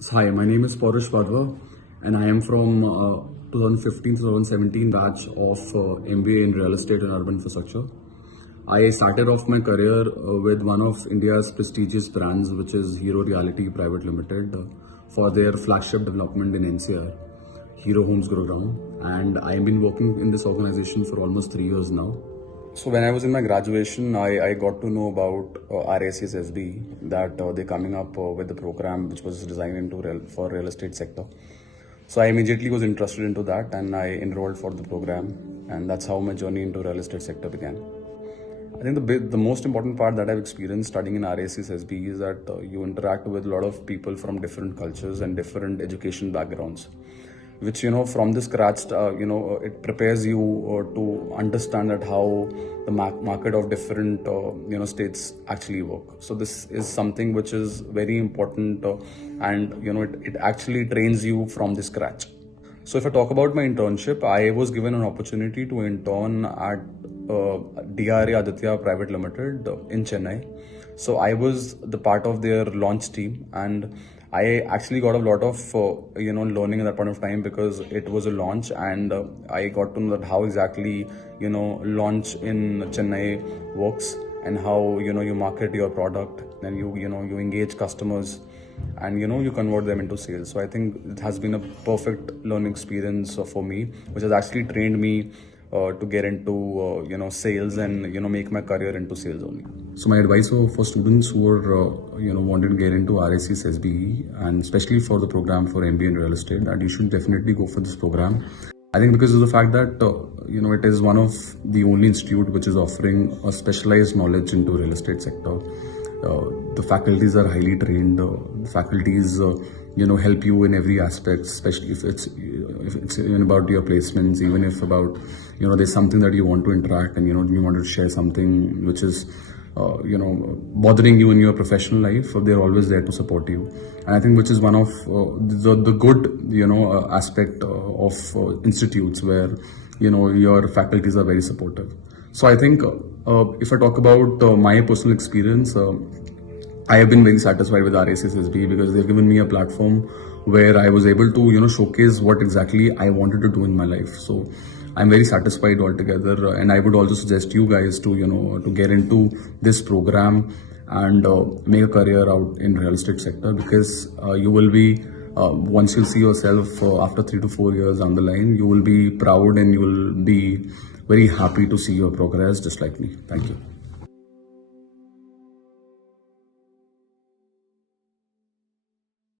Hi, my name is Paurush Badwa, and I am from 2015-2017 batch of MBA in Real Estate and Urban Infrastructure. I started off my career with one of India's prestigious brands, which is Hero Realty Private Limited, for their flagship development in NCR, Hero Homes Gurugram. And I've been working in this organization for almost 3 years now. So when I was in my graduation, I got to know about RACSSB, that they're coming up with the program which was designed for real estate sector. So I immediately was interested into that and I enrolled for the program, and that's how my journey into real estate sector began. I think the most important part that I've experienced studying in RACSSB is that you interact with a lot of people from different cultures and different education backgrounds, which from the scratch it prepares you to understand that how the market of different states actually work. So this is something which is very important, and it actually trains you from the scratch. So if I talk about my internship, I was given an opportunity to intern at DRA Aditya Private Limited in Chennai. So I was the part of their launch team, and I actually got a lot of learning at that point of time, because it was a launch, and I got to know that how exactly launch in Chennai works, and how you market your product, and you engage customers, and you convert them into sales. So I think it has been a perfect learning experience for me, which has actually trained me to get into sales, and make my career into sales only. So my advice for students who are wanted to get into RACSSB, and especially for the program for MBA in real estate, that you should definitely go for this program. I think because of the fact that it is one of the only institute which is offering a specialized knowledge into real estate sector. The faculties are highly trained. The faculties help you in every aspect, especially if it's even about your placements, even if about there's something that you want to interact, and you want to share something which is bothering you in your professional life. They're always there to support you, and I think which is one of the good aspect of institutes where your faculties are very supportive. So I think if I talk about my personal experience, I have been very satisfied with RACSSB, because they've given me a platform where I was able to showcase what exactly I wanted to do in my life. So I'm very satisfied altogether, and I would also suggest you guys to to get into this program and make a career out in real estate sector, because you will be once you see yourself after 3 to 4 years down the line, you will be proud and you will be very happy to see your progress, just like me. Thank you.